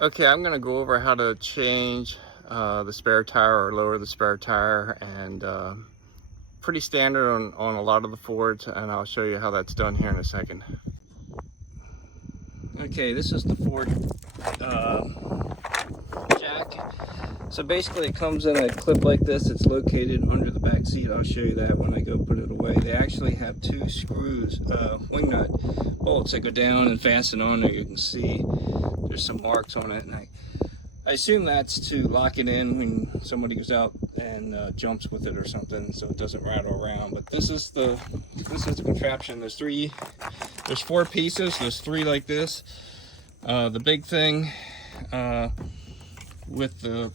Okay, I'm going to go over how to change the spare tire or lower the spare tire, and pretty standard on a lot of the Fords, and I'll show you how that's done here in a second. Okay, this is the Ford jack. So basically it comes in a clip like this. It's located under the back seat. I'll show you that when I go put it away. They actually have two screws, wing nut bolts that go down and fasten on there. You can see there's some marks on it, and I assume that's to lock it in when somebody goes out and jumps with it or something, so it doesn't rattle around. But this is the contraption. There's four pieces. There's three like this. The big thing with the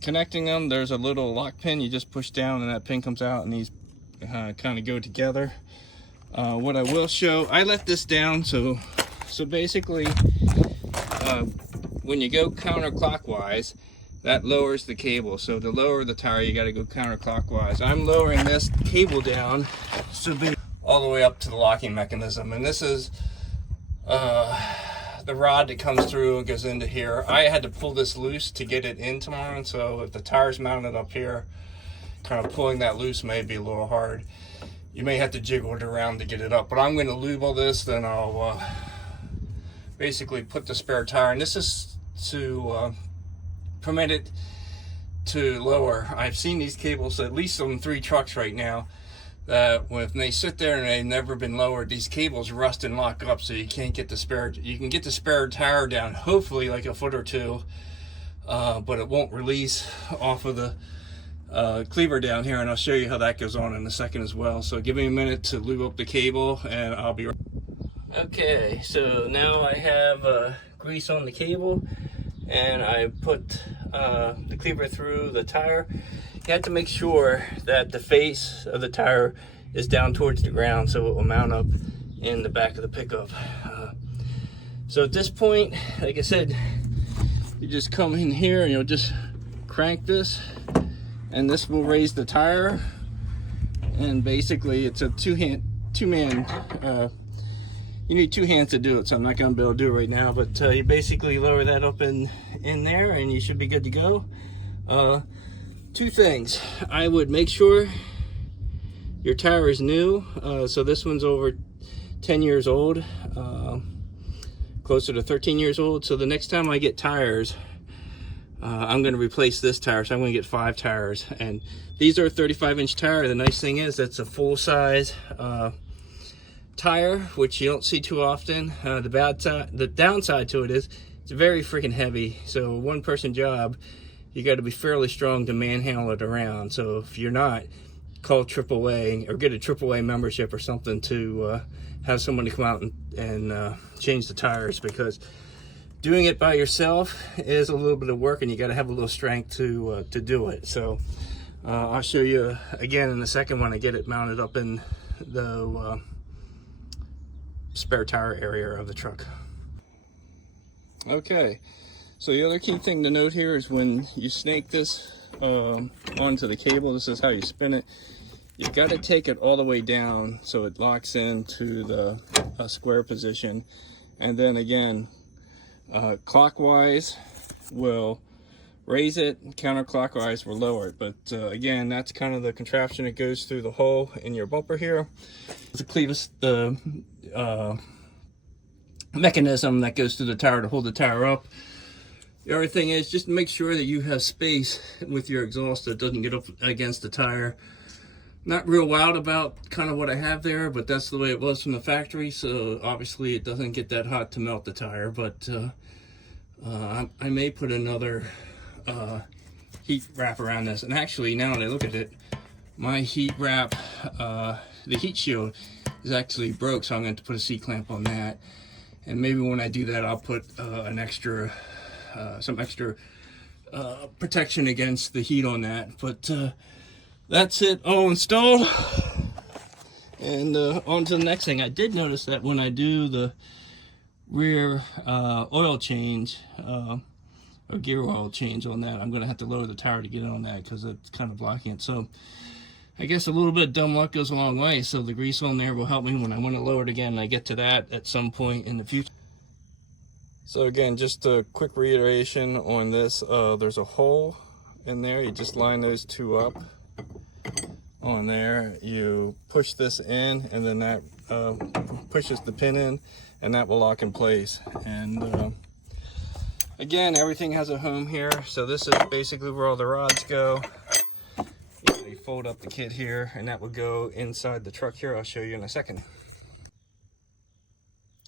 connecting them, there's a little lock pin. You just push down and that pin comes out, and these kind of go together. What I will show, I let this down so basically when you go counterclockwise, that lowers the cable. So to lower the tire, you got to go counterclockwise. I'm lowering this cable down so be all the way up to the locking mechanism, and this is the rod that comes through and goes into here. I had to pull this loose to get it in tomorrow, and so if the tire's mounted up here, kind of pulling that loose may be a little hard. You may have to jiggle it around to get it up, but I'm going to lube all this, then I'll basically put the spare tire, and this is to permit it to lower. I've seen these cables at least on 3 trucks right now that when they sit there and they've never been lowered, these cables rust and lock up, so you can't get the spare. You can get the spare tire down, hopefully like a foot or two, but it won't release off of the cleaver down here, and I'll show you how that goes on in a second as well. So give me a minute to lube up the cable, and I'll be right. Okay, so now I have grease on the cable, and I put the cleaver through the tire. You have to make sure that the face of the tire is down towards the ground so it will mount up in the back of the pickup. So at this point, like I said, you just come in here and you'll just crank this, and this will raise the tire. And basically it's a two-man, you need 2 hands to do it, so I'm not going to be able to do it right now, but you basically lower that up in there and you should be good to go. 2 things. I would make sure your tire is new. So this one's over 10 years old, closer to 13 years old. So the next time I get tires, I'm going to replace this tire. So I'm going to get 5 tires, and these are a 35-inch tire. The nice thing is that's a full-size tire, which you don't see too often. The downside to it is it's very freaking heavy. So one-person job, you got to be fairly strong to manhandle it around. So if you're not, call AAA or get a AAA membership or something to have somebody come out and change the tires, because doing it by yourself is a little bit of work, and you got to have a little strength to do it. So I'll show you again in a second when I get it mounted up in the spare tire area of the truck. Okay, so the other key thing to note here is when you snake this onto the cable, this is how you spin it. You've got to take it all the way down so it locks into the square position, and then again clockwise will raise it, counterclockwise will lower it. But again, that's kind of the contraption that goes through the hole in your bumper here. The clevis, the mechanism that goes through the tire to hold the tire up. The other thing is just make sure that you have space with your exhaust that doesn't get up against the tire. Not real wild about kind of what I have there, but that's the way it was from the factory, so obviously it doesn't get that hot to melt the tire. But I may put another heat wrap around this. And actually, now that I look at it, my heat wrap, the heat shield is actually broke, so I'm going to put a C-clamp on that. And maybe when I do that, I'll put some extra protection against the heat on that. But that's it all installed. And on to the next thing. I did notice that when I do the rear oil change, or gear oil change on that, I'm going to have to lower the tire to get on that because it's kind of blocking it. So I guess a little bit of dumb luck goes a long way. So the grease on there will help me when I want to lower it again, and I get to that at some point in the future. So again, just a quick reiteration on this. There's a hole in there. You just line those two up on there. You push this in, and then that pushes the pin in, and that will lock in place. And again, everything has a home here. So this is basically where all the rods go. You fold up the kit here, and that will go inside the truck here. I'll show you in a second.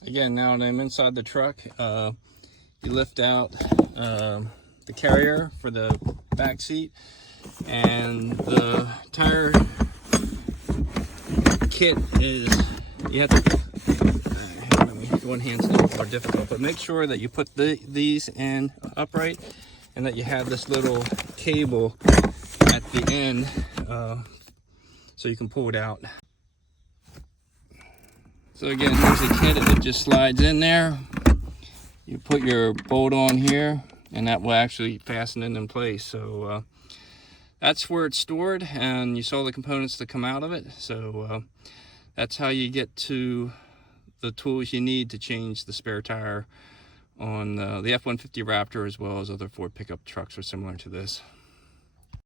Again, now that I'm inside the truck, you lift out the carrier for the back seat, and the tire kit is, you have to, one hand's a little more difficult, but make sure that you put these in upright, and that you have this little cable at the end so you can pull it out. So again, here's the kit. It just slides in there. You put your bolt on here, and that will actually fasten it in place. So that's where it's stored, and you saw the components that come out of it. So that's how you get to the tools you need to change the spare tire on the F-150 Raptor, as well as other Ford pickup trucks are similar to this.